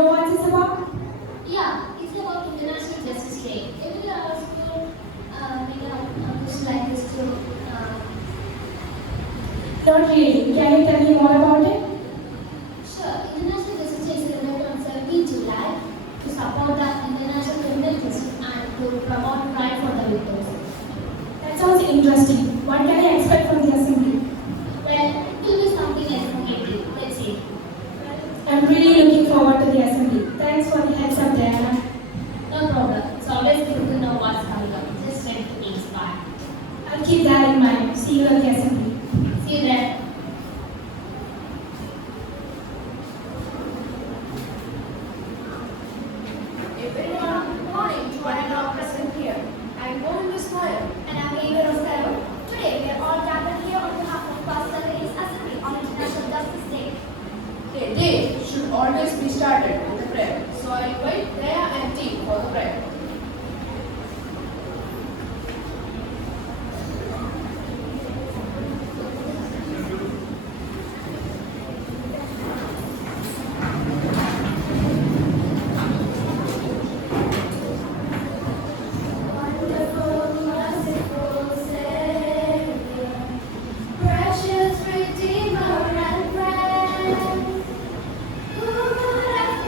know what it's about? Yeah, it's about International Justice Day. Every year our school make a wish like this to. Not really. Can you tell me more about it? Sure, International Justice Day is celebrated on 17 July to support the international criminal justice and to promote right for the victims. That sounds interesting. What can I expect from the assembly? Well, it will be something informative. Let's see. I'm really looking forward to the assembly. Thanks for the heads up, Diana. No problem. It's always good to know what's coming up. Just ready to be inspired. I'll keep that in mind. See you at the assembly. See you there. Everyone, good morning to our now present here. I am Govinda Smile. And I'm Eva Rosero. Today we are all gathered here on behalf of Pastor Ladies Assembly on International Justice Day. The day should always be started with a prayer. So I invite Rhea and team for the prayer. Wonderful, merciful Savior, precious Redeemer and friend, who would have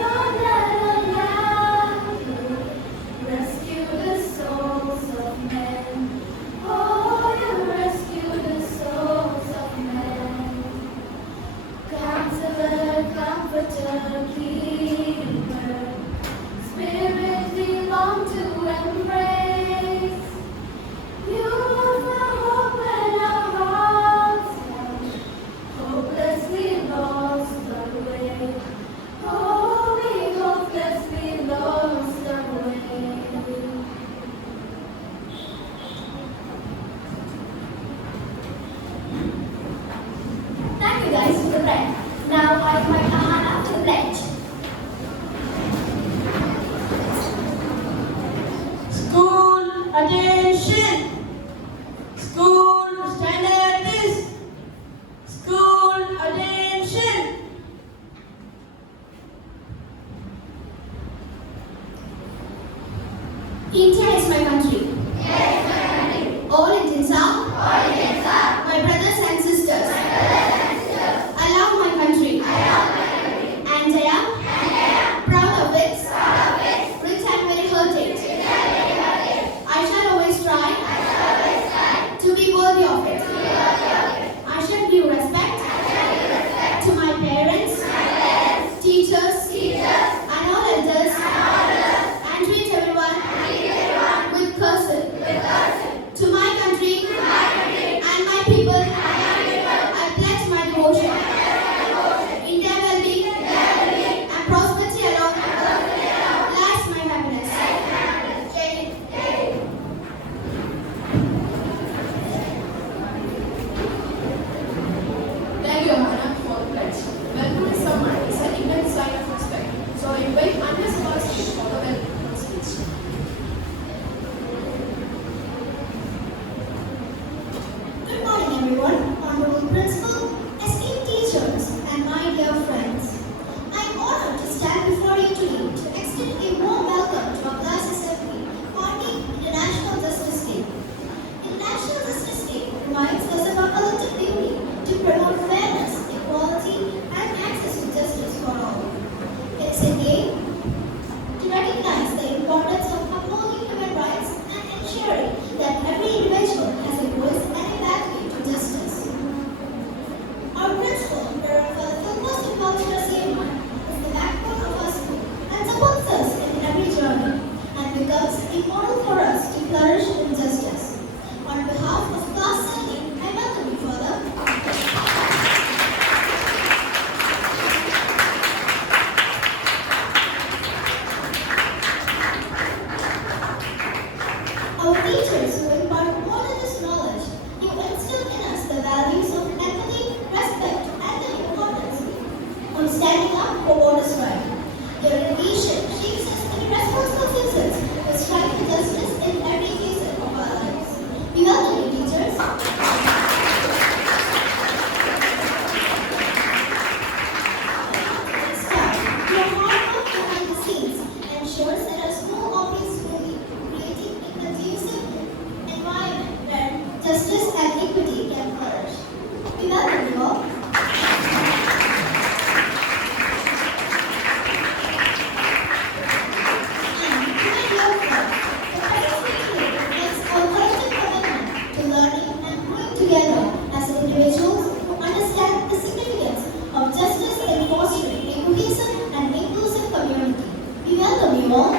you all.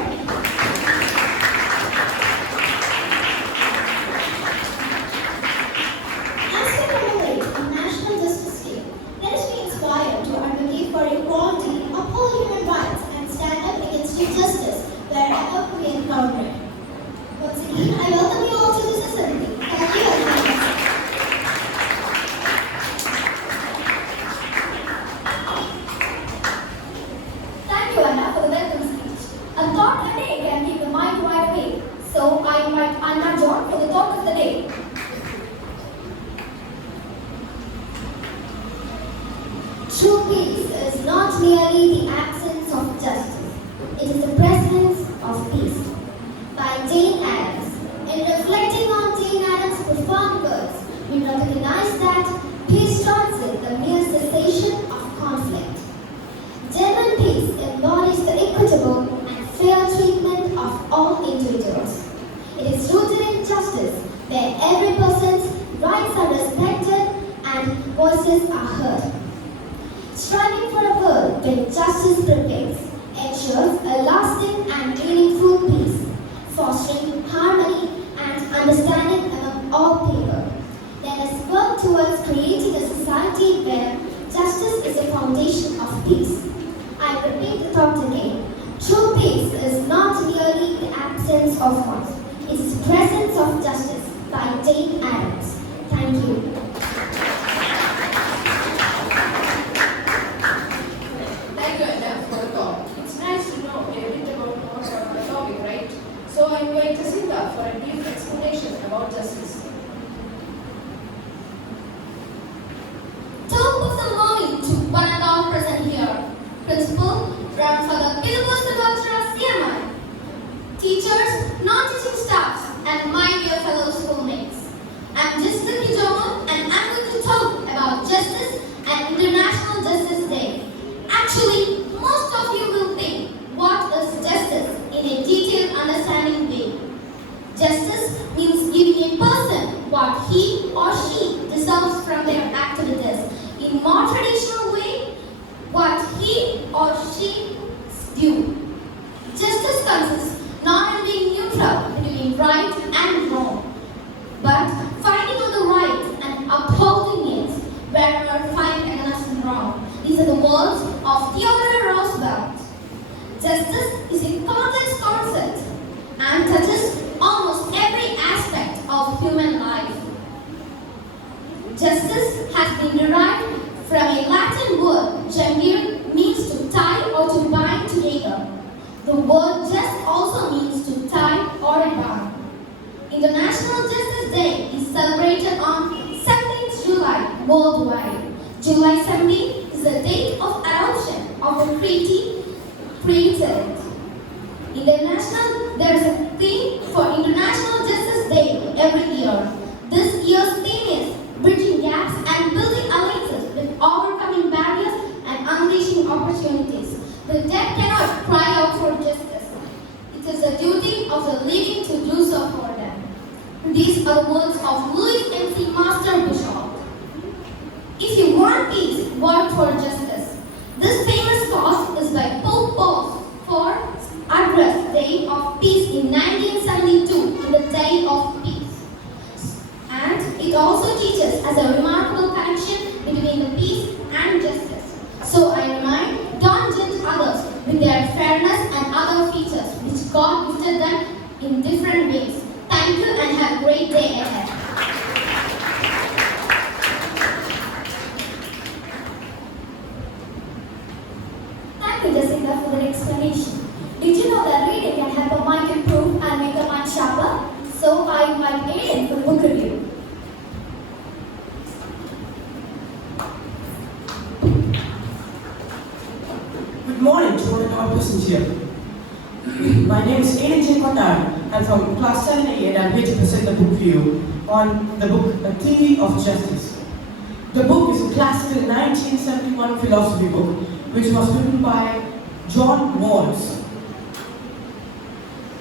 As we commemorate a National Justice Day, let us be inspired to advocate for equality, uphold human rights, and stand up against injustice wherever we encounter it. Once again, I welcome you all to this assembly. Thank you very much. Thank you, Anna, for the welcome speech. A thought a day can keep the mind wide awake. So I invite Anna John for the thought of the day. True peace is not merely the absence of justice, it is the presence of peace. By Jane Addams. In reflecting on Jane Addams' profound words, we recognize that peace transcends the mere cessation of conflict. Genuine peace embodies the equitable and fair treatment of all individuals. It is rooted in justice, where every person's rights are respected and voices are heard. Striving for a world where justice prevails ensures a lasting and meaningful peace, fostering harmony and understanding among all people. Let us work towards creating a society where justice is the foundation of peace. I repeat the thought again. True peace is not merely the absence of war. It is the presence of justice. By Jane Addams. Thank you. Thank you, Anna, for the talk. It's nice to know a bit about more about the topic, right? So I invite Jacinta for a brief explanation about justice. Two books of morning to one and all present here. Principal, Grandfather Pilibus CMI. Teachers, non-teaching staffs, and my dear fellow schoolmates. I'm Jessica Kijomo and I'm going to talk about justice and International Justice Day. Actually, most of you will think, what is justice in a detailed understanding way? Justice means giving a person what he or she deserves from their activities. In more traditional way, what he or she is due. Justice consists not in being neutral between right and wrong, but fighting on the right and upholding it wherever fight against wrong. These are the words of Theodore Roosevelt. Justice is a complex concept and touches almost every aspect of human life. Justice has been derived from a Latin word, jungere, means to tie or to bind together. The word just also means to tie or bind. International Justice Day is celebrated on 17th July worldwide. July 17 is the date of adoption of the treaty created. There is a theme for International Justice Day every year. This year's theme is bridging gaps and building alliances with overcoming barriers and unleashing opportunities. The dead cannot cry out for justice. It is the duty of the living to do so for them. These are the words of Louis M.C. Master Bishop. If you want peace, work for justice. This famous clause is by Pope Paul for address Day of Peace in 1972 in the Day of Peace. And it also teaches as a remarkable connection between the peace and justice. So I remind, don't judge others with their fairness and other features which God gifted them in different ways. Thank you and have a great day ahead. Thank you, Jessica, for the explanation. Did you know that reading can help a mind improve and make the mind sharper? So I invite Aiden for the book review. Good morning to all of our persons here. My name is Aiden Jayakondar. I'm from class 7A and I'm here to present the book review on the book A Theory of Justice. The book is a classical 1971 philosophy book which was written by John Rawls.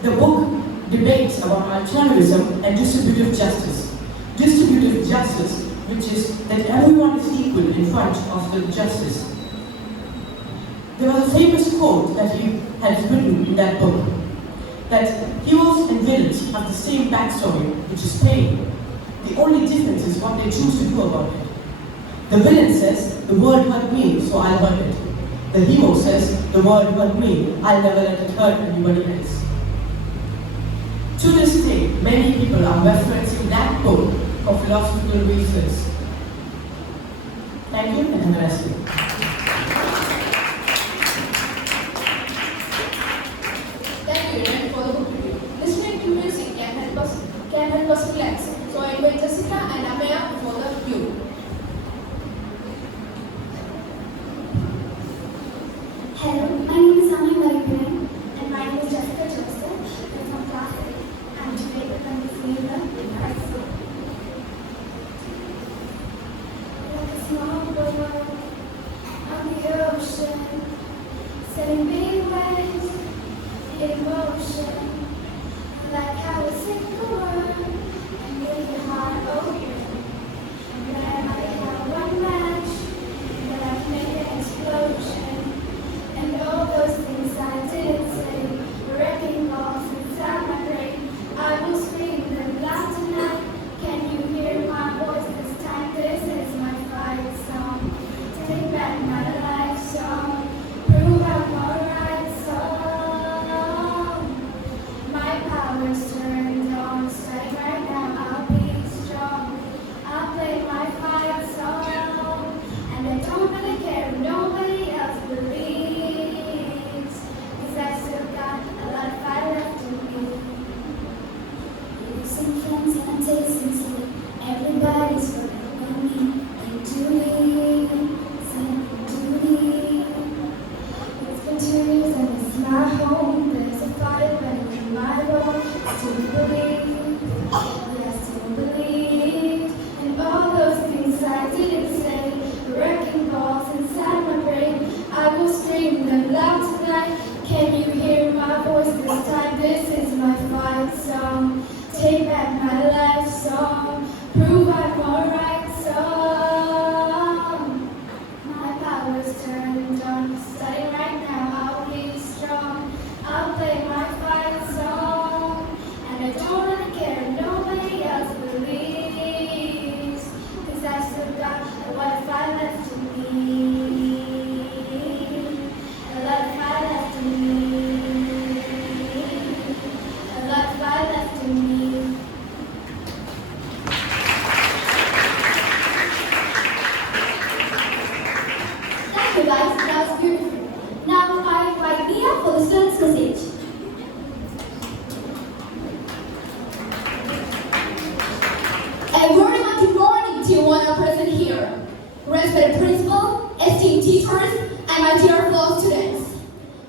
The book debates about altruism and distributive justice. Distributive justice, which is that everyone is equal in front of the justice. There was a famous quote that he had written in that book, that heroes and villains have the same backstory, which is pain. The only difference is what they choose to do about it. The villain says, the world hurt me, so I'll hurt it. The hero says, the world hurt me, I'll never let it hurt anybody else. To this day, many people are referencing that quote for philosophical reasons. Thank you and have a nice day. Thank you, Ren, for the book review. Listening to music can help us relax. So I invite Jessica and Amaya for the review. Hello, my name is Amaya Marippuran and my name is Jessica Joseph. I'm from class 8 and today we're going to sing the Kristu. Like a small boat on the ocean, setting big waves in motion. Like how a single word can make your heart open. That I have one match, but I've made an explosion. And all those things I didn't say, wrecking balls inside my brain. I will scream them loud tonight. Can you hear my voice this time? This is my fight song. Take back my life song. Prove I'm alright song. My power's turned on. Starting right now, I'll be strong. I'll play my fight song. And I don't really care if nobody else believes. 'Cause I still got a lot of fire left in me. Some friends and I'm tasting sweet. Everybody's following me. And duty, saying duty. It's been 2 years and it's my home. There's a fire burning in my bones. I still believe, yeah, I still believe. And all those things I didn't say, wrecking balls inside my brain. I will scream them loud tonight. Can you hear my voice this time? This is my fight song. Take back my life song. Prove I'm alright song. My power's turned on. Starting right now, I'll be strong. I'll play my fight song. And I don't really care if nobody else believes. 'Cause I still got a lot of fire left in me. A lot of fire left in me. A lot of fire left in me. Thank you guys, that was beautiful. Now I invite Mia for the students' message. A very much good morning to one present here. Respected principal, esteemed teachers, and my dear fellow students.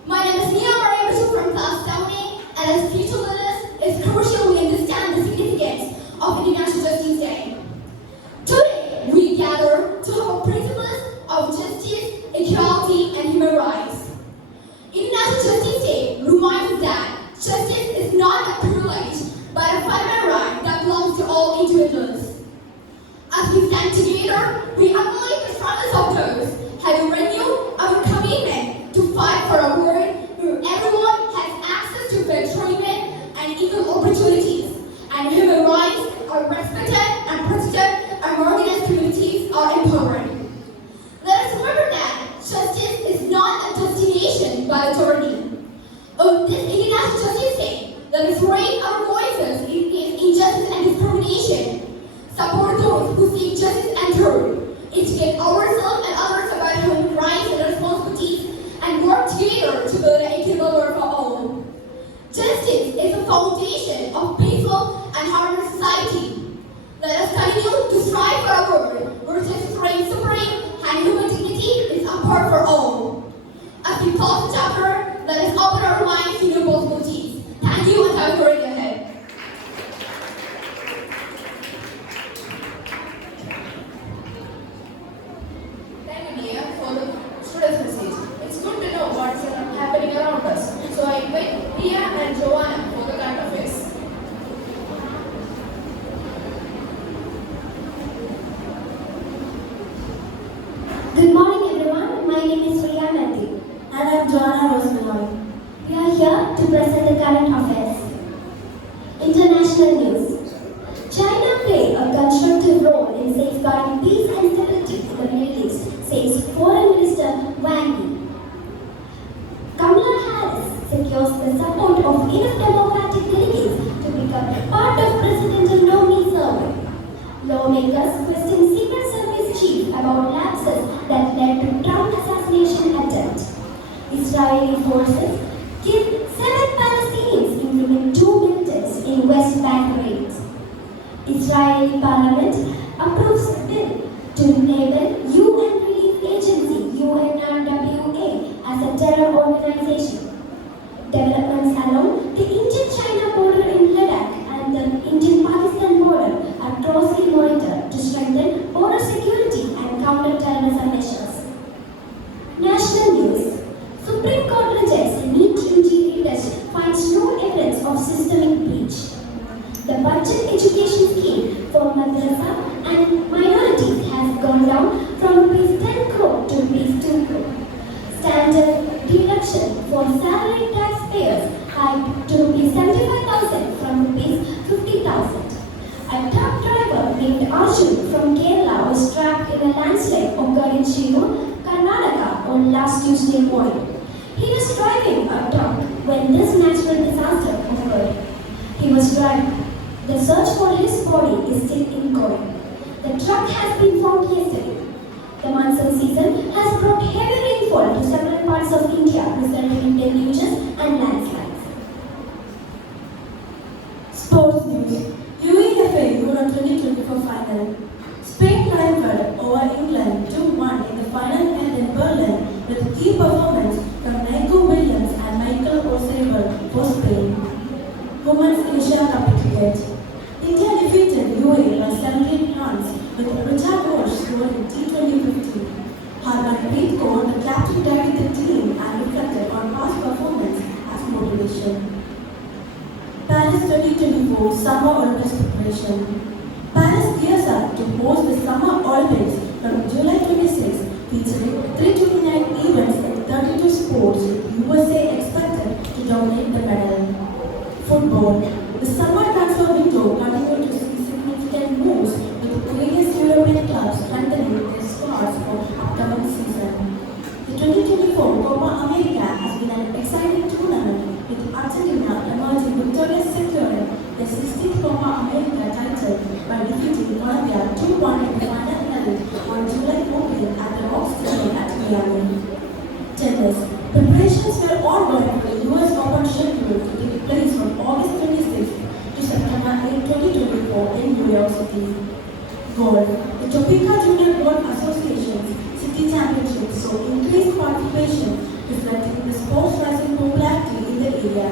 My name is Nia Maria Bishop from class astounding, and as teacher with us, it's crucial we understand the significance of International Justice Day. Today, we gather to have a principles of justice, equality, and human rights. International Justice Day reminds us that justice is not a privilege, but a fundamental right that belongs to all individuals. As we stand together, we acknowledge the struggles of those having renewed our commitment to fight for a world where everyone has access to fair treatment and equal opportunities, and human rights are respected and protected, and marginalized communities are empowered. Let us remember that justice is not a destination but a journey. On this International Justice Day, let us raise our voices against injustice and discrimination. Support those who seek justice and truth. Educate ourselves and others about human rights and responsibilities, and work together to build an equitable world for all. Justice is the foundation of peaceful and harmonious society. Let us continue to strive for a world where justice reigns supreme and human dignity is a part for all. As we close the chapter, let us open our minds to new possibilities. Thank you and have a great day ahead. Thank you, Nia, for the students' message. It's good to know what's happening around us. So I invite Nia and Joanna for the current affairs. Good morning everyone, my name is Priya Matthew. We are here to present the current affairs. International news. China played a constructive role in safeguarding peace and stability in the Middle East, says Foreign Minister Wang Yi. Kamala Harris secures the support of enough Democratic delegates to become part of presidential nominee survey. Lawmakers question Secret Service chief about lapses that led to Trump assassination attempt. Israeli forces killed 7 Palestinians, including 2 militants in West Bank raids. Israeli parliament approves bill to label UN Relief Agency UNRWA as a terror organization. Developments along the Indian-China border in Ladakh and the Indian-Pakistan border are closely monitored to strengthen border security and counter-terrorism measures. National news. Supreme Court rejects NEET UG retest, finds no evidence of systemic breach. The budget education scheme for madrasa and minorities has gone down from Rs 10 crore to Rs 2 crore. Standard deduction for salaried taxpayers hiked to Rs 75,000 from Rs 50,000. A truck driver named Arjun from Kerala was trapped in a landslide occurred in Shirur, Karnataka on last Tuesday morning. He was driving a truck when this natural disaster occurred. He was driving. The search for his body is still ongoing. The truck has been found yesterday. The monsoon season has brought heavy rainfall to several parts of India, resulting in deluges and landslides. Sports news. UEFA Euro 2024 final. Spain triumphed over England 2-1 in the final held in Berlin with key performance from Nico Williams and Michael Osaber for Spain. Women's Asia Cup cricket. India defeated UAE by 17 runs with Richard Walsh scoring T20 50. Harmanpreet Kaur, the captain, carried the team and reflected on past performance as motivation. Paris 2024 Summer Olympics preparation. Paris gears up to host the Summer Olympics from July 26, featuring 329 events in 32 sports, with USA expected to dominate the medal. Football. The summer transfer window continued to see significant moves, with various European clubs strengthening their squads for upcoming season. The 2024 Copa America has been an exciting tournament, with Argentina emerging victorious, securing their 16th Copa America title by defeating Colombia 2-1 in the final held on July 14 at the Rock Stadium at Miami. Tennis. Preparations were ongoing for the US Open scheduled to take place from August 26 to September 8, 2024 in New York City. Golf. The Topeka Junior Golf Association's City Championships saw increased participation, reflecting the sport's rising popularity in the area.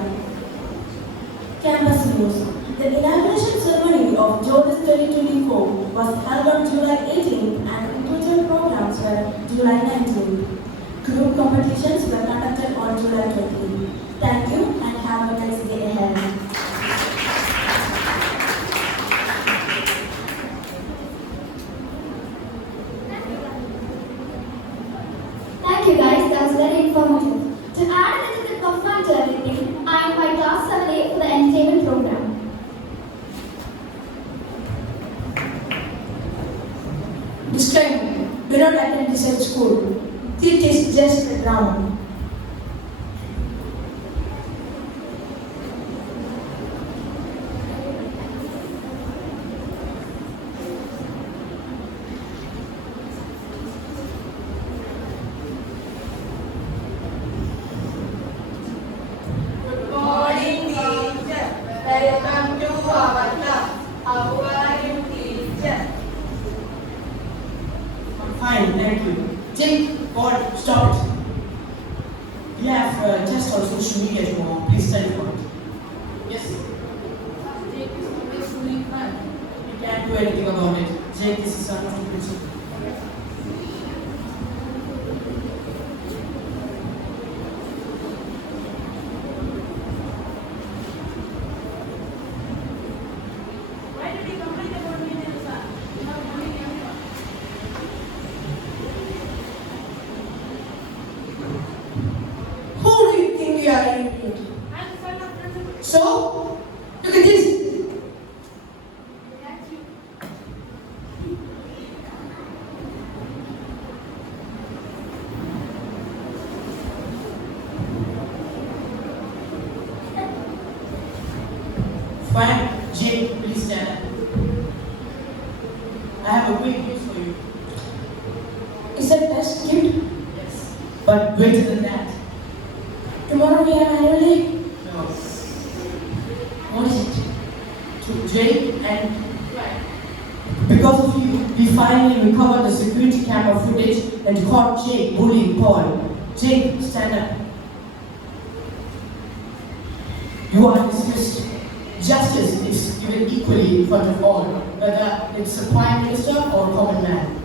Campus news. The inauguration ceremony of Georges 2024 was held on July 18th and individual programs were July 19th. Group competitions were conducted on July 20th. Thank you and have a nice day ahead. Thank you guys, that was very informative. To add a little bit of fun to everything, I invite class 7A for the entertainment program. Disclaimer. Do not attend this at school. It is just a drama. Good morning, teacher. Welcome to our class. How are you, teacher? Fine, thank you. Jake, God, stop it. We have a test on social media tomorrow. Please study for it. Yes? Jake is always doing fun. We can't do anything about it. Jake is the son of the principal. Why did you complain about me, Nilsa? You have bullied everyone. studying it. So, look at this. Fine, Jake, please stand up. I have a great news for you. Is that best gift? Yes. But greater than that. Tomorrow we have annual day. No. What is it? To Jake and because of you, we finally recovered the security camera footage and caught Jake bullying Paul. Jake, stand up. You are dismissed. Justice is given equally in front of all, whether it's a prime minister or a common man.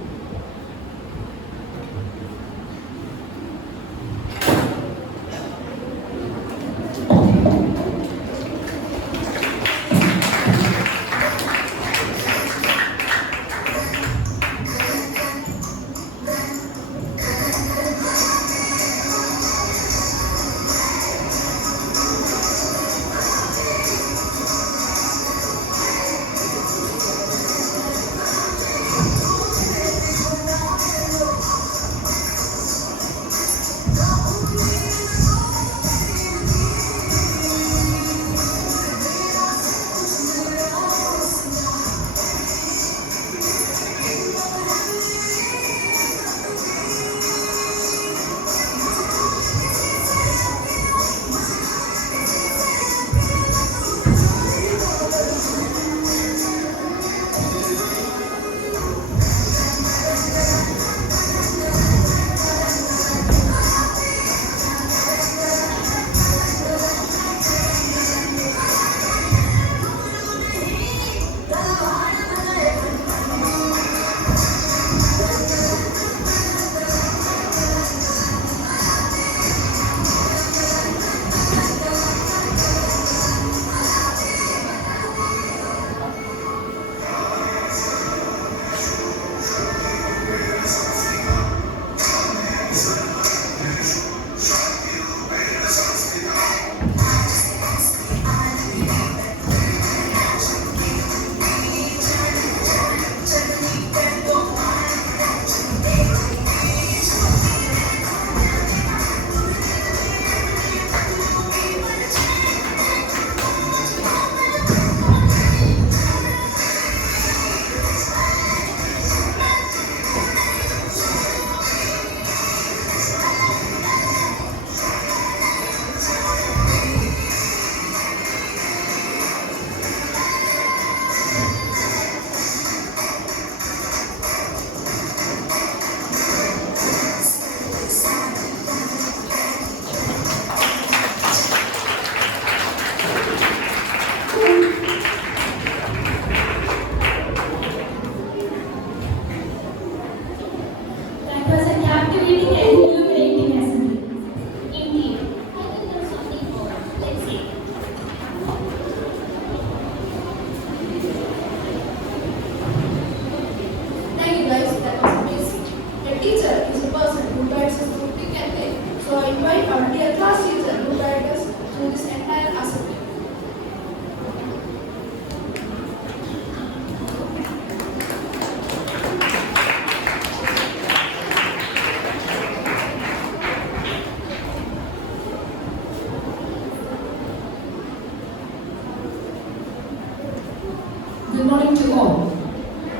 Good morning to all,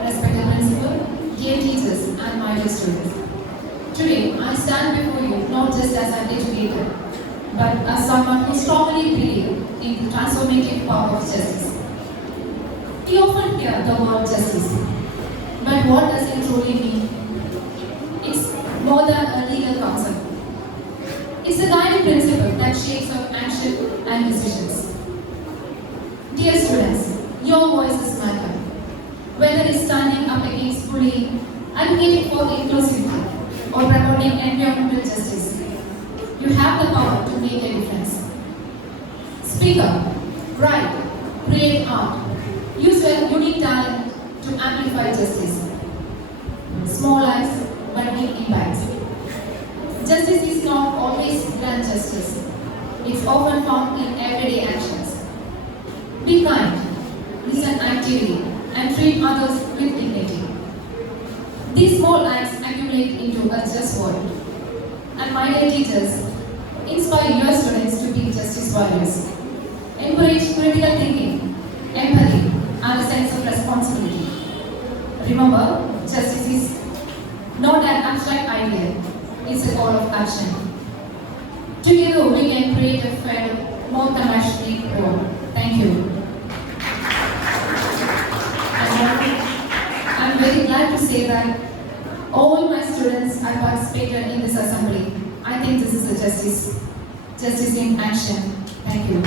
respected principal, dear teachers, and my dear students. Today, I stand before you not just as an educator, but as someone who strongly believes in the transformative power of justice. We often hear the word justice, but what does it truly mean? It's more than a legal concept. It's a guiding principle that shapes our action and decisions. Dear students, your voices matter. Whether it's standing up against bullying, advocating for inclusivity, or promoting environmental justice, you have the power to make a difference. Speak up, write, create art, use your unique talent to amplify justice. Small acts, but big impacts. Justice is not always grand justice. It's often found in everyday actions. Be kind, listen actively, and treat others with dignity. These small acts accumulate into a just world. And my dear teachers, inspire your students to be justice warriors. Encourage critical thinking, empathy, and a sense of responsibility. Remember, justice is not an abstract idea, it's a call of action. Together we can create a fair, more compassionate world. Thank you. I'm very glad to say that all my students have participated in this assembly. I think this is a justice in action. Thank you.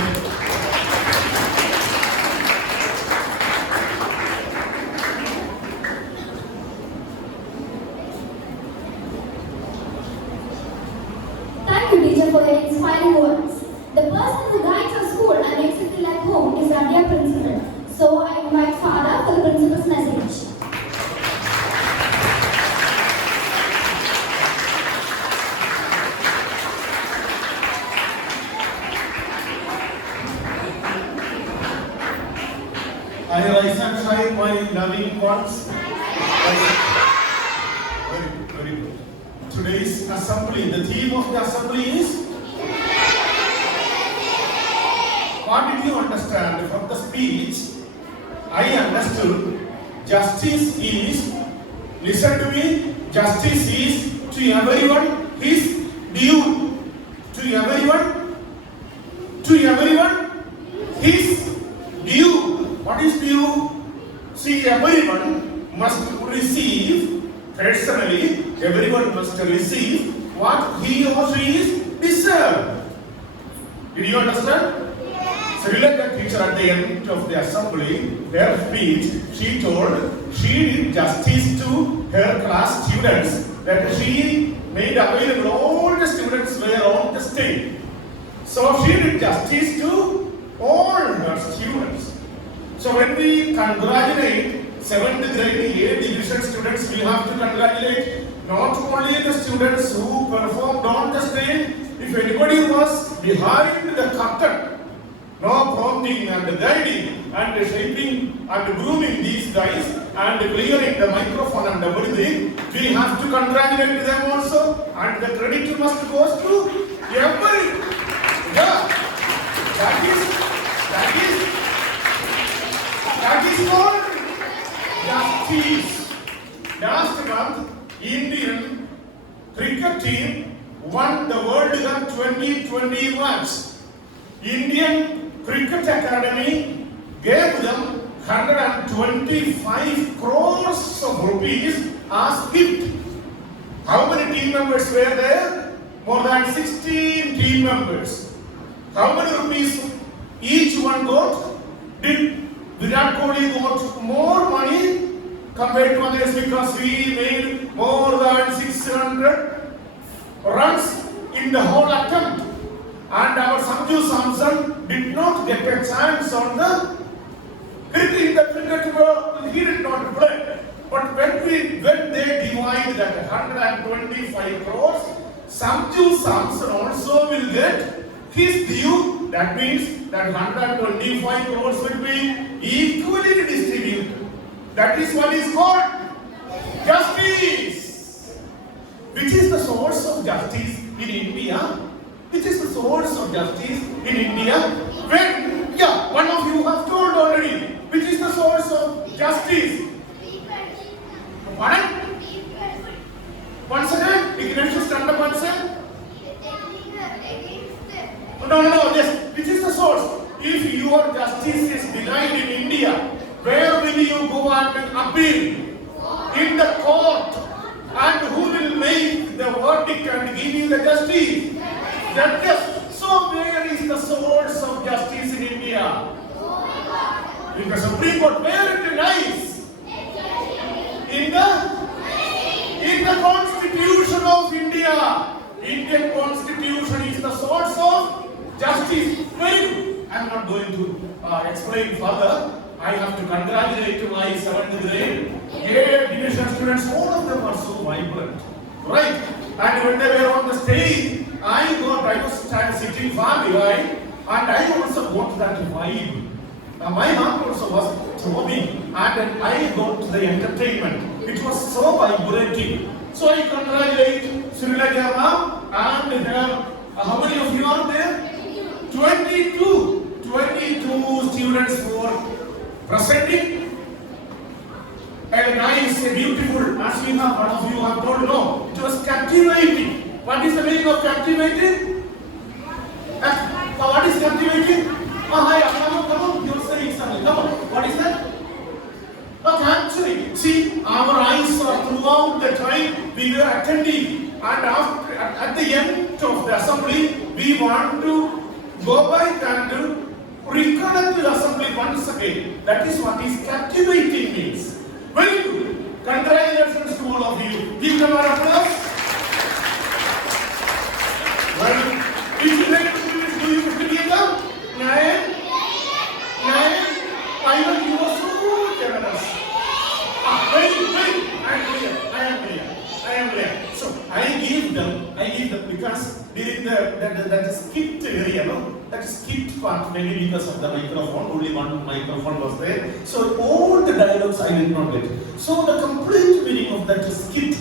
Thank you, teacher, for your inspiring words. The person who guides our school and makes it feel like home is our dear principal. So I invite Father for the principal's message. I rise and shine my loving ones. Very good. Today's assembly, the theme of the assembly is? What did you understand from the speech? I understood justice is, listen to me, justice is to everyone his due. To everyone his due. What is due? See, everyone must receive, personally, everyone must receive what he or she is deserved. Did you understand? So, the teacher at the end of the assembly, her speech, she told she did justice to her class students, that she made available all the students were on the stage. So, she did justice to all her students. So, when we congratulate 7th grade A division students, we have to congratulate not only the students who performed on the stage. If anybody was behind the curtain, no prompting and guiding and shaping and grooming these guys and clearing the microphone and everything, we have to congratulate them also, and the credit must go to everybody. Yeah. That is called justice. Last month, Indian cricket team won the World Cup 2021. Indian Cricket Academy gave them 125 crores of rupees as gift. How many team members were there? More than 16 team members. How many rupees each one got? Did Virat Kohli got more money compared to others because we made more than 600 runs in the whole attempt? And our Sanju Samson did not get a chance on the cricket world. He did not play. But when they divide that 125 crores, Sanju Samson also will get his due. That means that 125 crores will be equally distributed. That is what is called justice. Which is the source of justice in India? Which is the source of justice in India? When, one of you have told already. Which is the source of justice? What? Once again, Ignatius, stand up and say. No, yes. Which is the source? If your justice is denied in India, where will you go and appeal? In the court. And who will make the verdict and give you the justice? Judges. So where is the source of justice in India? In the Supreme Court. Where it lies? In the Constitution of India. Indian Constitution is the source of justice. Very good. I am not going to explain further. I have to congratulate my 7th grade A division students. All of them are so vibrant, right? And when they were on the stage, I was stand sitting far behind, and I also got that vibe. My heart also was throbbing, and then I got the entertainment. It was so vibrating. So I congratulate Sri Lanka and how many of you are there? 22 students were presenting. A nice, a beautiful, as we have, one of you have told, no, it was captivating. What is the meaning of captivating? What is captivating? Come on, you're saying something. Come on, what is that? But actually, see, our eyes are throughout the time we were attending, and after, at the end of the assembly, we want to go back and reconnect the assembly once again. That is what is captivating means. Very good. Congratulations to all of you. Give them an applause. Well, if you like to do this, do you wish to be a 9? I you were so generous. Very, I am clear. So I give them because during that skipped area, no? That skipped part, maybe because of the microphone, only one microphone was there. So all the dialogues I did not get. So the complete meaning of that skit.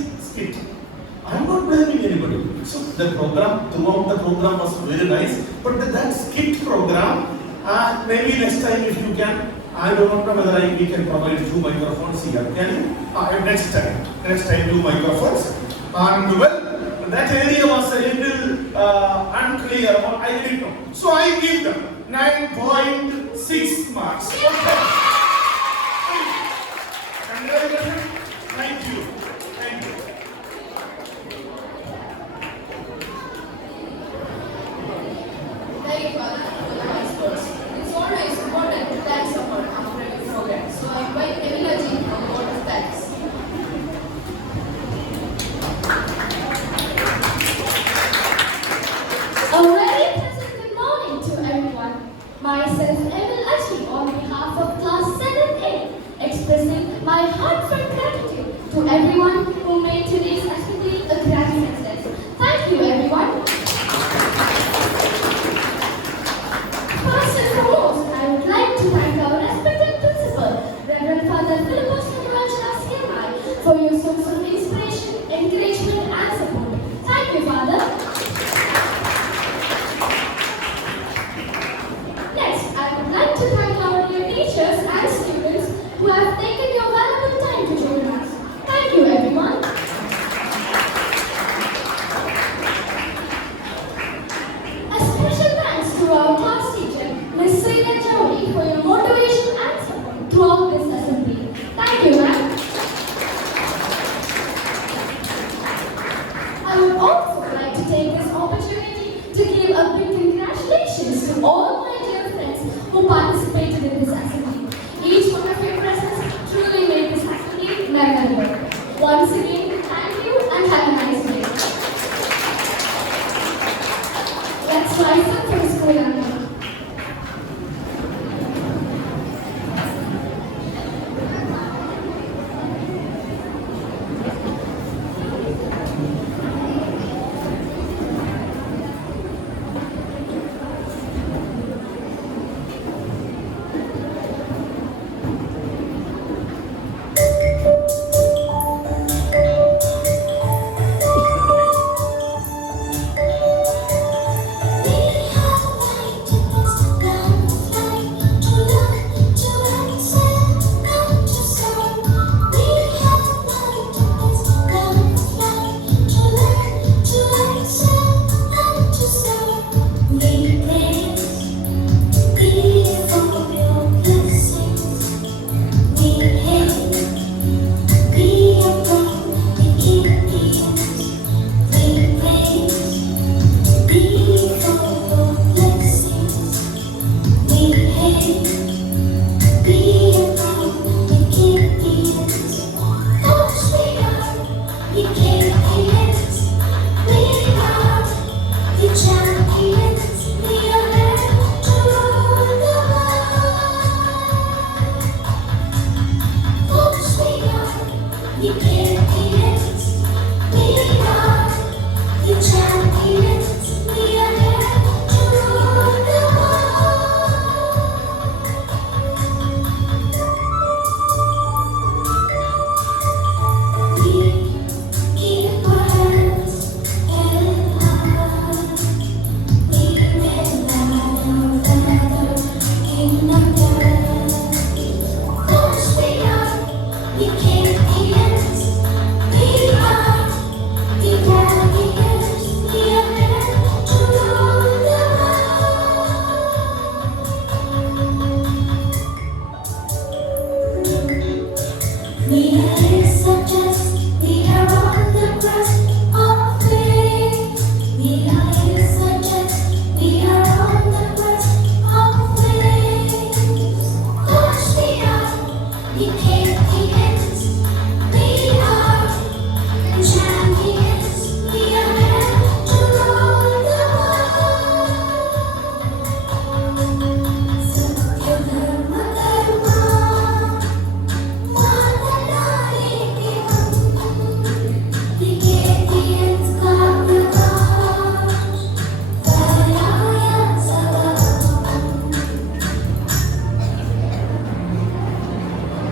I am not blaming anybody. So the program, throughout the program was very nice. But that skit program, maybe next time if you can, I don't know whether we can provide 2 microphones here. Can you? Next time 2 microphones. And well, that area was a little unclear, or I didn't know. So I give them 9.6 marks. Congratulations. Thank you. Thank you, Father, for the nice words. It's always important to thank someone after every program. So I invite Emila ji on board of thanks. A very pleasant good morning to everyone. Myself